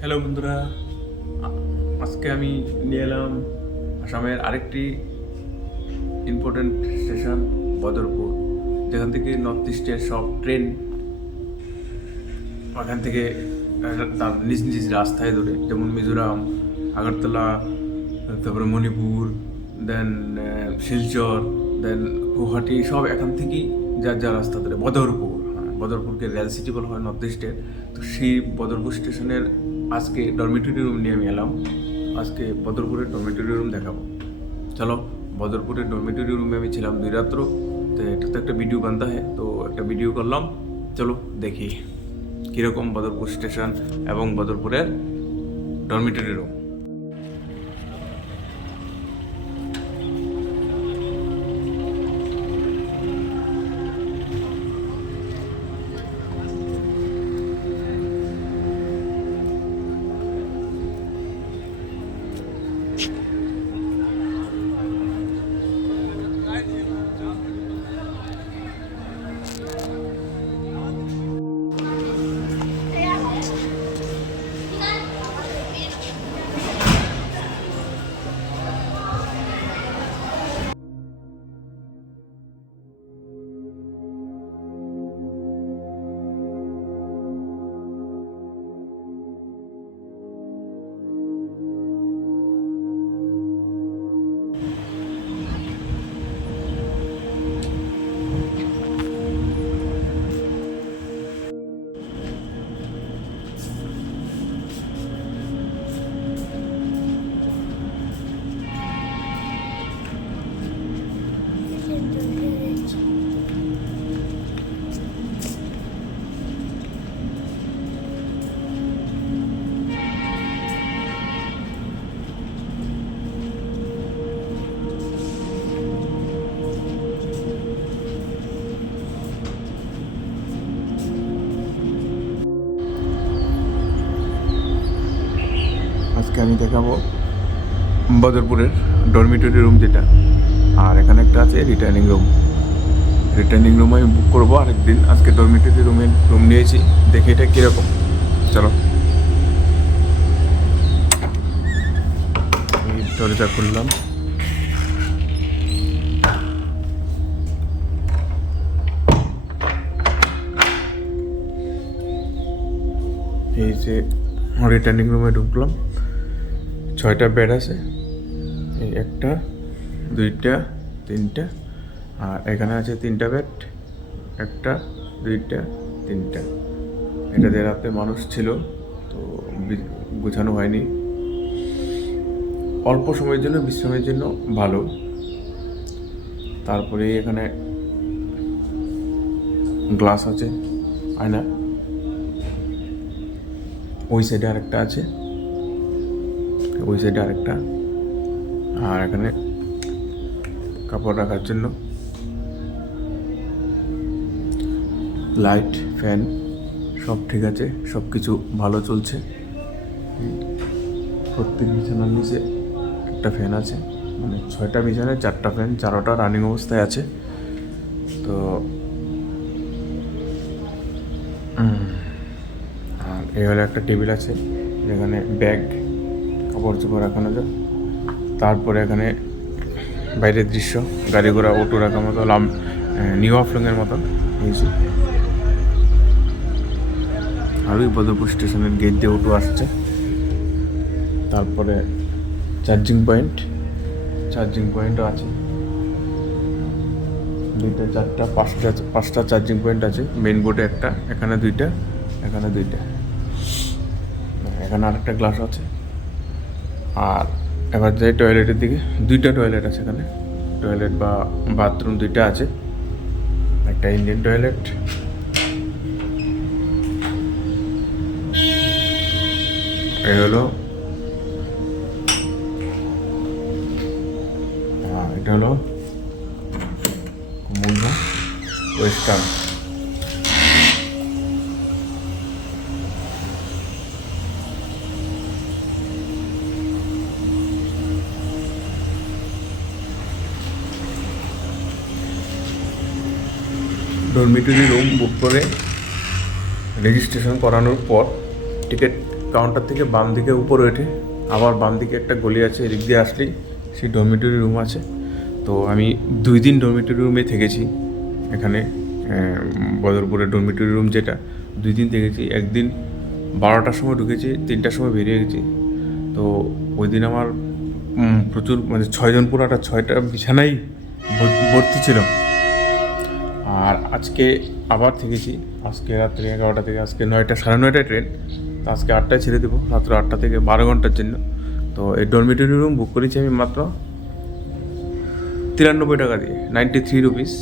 Hello বন্ধুরা, আজকে আমি নিয়ে এলাম আসামের আরেকটি ইম্পর্টেন্ট স্টেশন বদরপুর, যেখান থেকে নর্থ ইস্টের সব ট্রেন ওখান থেকে তার নিজ নিজ রাস্তায় ধরে, যেমন মিজোরাম, আগরতলা, তারপরে মণিপুর, দেন শিলচর, দেন গুয়াহাটি, সব এখান থেকেই যার যার রাস্তা ধরে বদরপুর। হ্যাঁ, বদরপুরকে রেল সিটি বলা হয় নর্থ ইস্টের। তো সেই বদরপুর স্টেশনের আজকে ডরমিটরি রুম নিয়ে আমি এলাম। আজকে বদরপুরের ডরমিটরি রুম দেখাবো। চলো, বদরপুরের ডরমিটরি রুমে আমি ছিলাম 2 রাত্র। তো এটা তো একটা ভিডিও বানতে হয়, তো একটা ভিডিও করলাম। চলো দেখি কীরকম বদরপুর স্টেশন এবং বদরপুরের ডরমিটরি রুম। আজকে আমি দেখাবো বদরপুরের ডরমিটরি রুম যেটা, আর এখানে একটা আছে রিটার্নিং রুম। রিটার্নিং রুম আমি বুক করবো আরেকদিন। আজকে ডরমিটরি রুম নিয়েছি, দেখি এটা কীরকম। চলো, দরজা খুললাম। এই যে রিটার্নিং রুমে ঢুকলাম। 6টা বেড আছে, এই 1টা 2টা 3টা, আর এখানে আছে 3টা বেড, 1টা 2টা 3টা। এটাতে রাতে মানুষ ছিল, তো গোছানো হয়নি। অল্প সময়ের জন্য বিশ্রামের জন্য ভালো। তারপরে এখানে গ্লাস আছে, আয়না। ওই সাইডে আরেকটা আছে, ওই সাইডে আরেকটা। আর এখানে কাপড় রাখার জন্য লাইট, ফ্যান সব ঠিক আছে, সব কিছু ভালো চলছে। প্রত্যেক বিছানার নিচে একটা ফ্যান আছে, মানে 6টা বিছানায় 4টা ফ্যান, 4টা রানিং অবস্থায় আছে। তো আর এই হলে একটা টেবিল আছে, যেখানে ব্যাগ, কাপড় চোপড় রাখানো যায়। তারপরে এখানে বাইরের দৃশ্য, গাড়ি ঘোড়া, অটো রাখার মতো নিউ আফলংয়ের মতন হয়েছে। আর ওই বদরপুর স্টেশনের গেট দিয়ে অটো আসছে। তারপরে চার্জিং পয়েন্টও আছে, 2টা 4টা 5টা চার্জিং পয়েন্ট আছে। মেইন বোর্ডে একটা, এখানে 2টা, এখানে 2টা, এখানে আরেকটা গ্লাস আছে। আর এবার যাই টয়লেটের দিকে। 2টা টয়লেট আছে এখানে, টয়লেট বা বাথরুম 2টা আছে। একটা ইন্ডিয়ান টয়লেট, এই হলো, এটা হলো Munna western. Dormitory room book করে রেজিস্ট্রেশন করানোর পর টিকিট কাউন্টার থেকে বাম দিকে উপরে ওঠে, আবার বাম দিকে একটা গলি আছে, এদিক দিয়ে আসলেই সেই ডরমিটরি রুম আছে। তো আমি 2 দিন ডরমিটরি রুমে থেকেছি এখানে, বদরপুরে ডরমিটরি রুম যেটা 2 দিন থেকেছি। একদিন 12টার সময় ঢুকেছি, 3টার সময় বেরিয়ে গেছি। তো ওই দিন আমার প্রচুর মানে 6 জন, পুরাটা 6টা বিছানাই ভর্তি ছিল। আর আজকে আবার থেকেছি, আজকে রাত্রে 11টা থেকে, আজকে 9টা, 9:30টায় ট্রেন। তো আজকে 8টায় ছেড়ে দেবো, রাত্র 8টা থেকে 12 ঘন্টার জন্য। তো এই ডরমিটরি রুম বুক করেছি আমি মাত্র 93 টাকা দিয়ে, 93 রুপিস।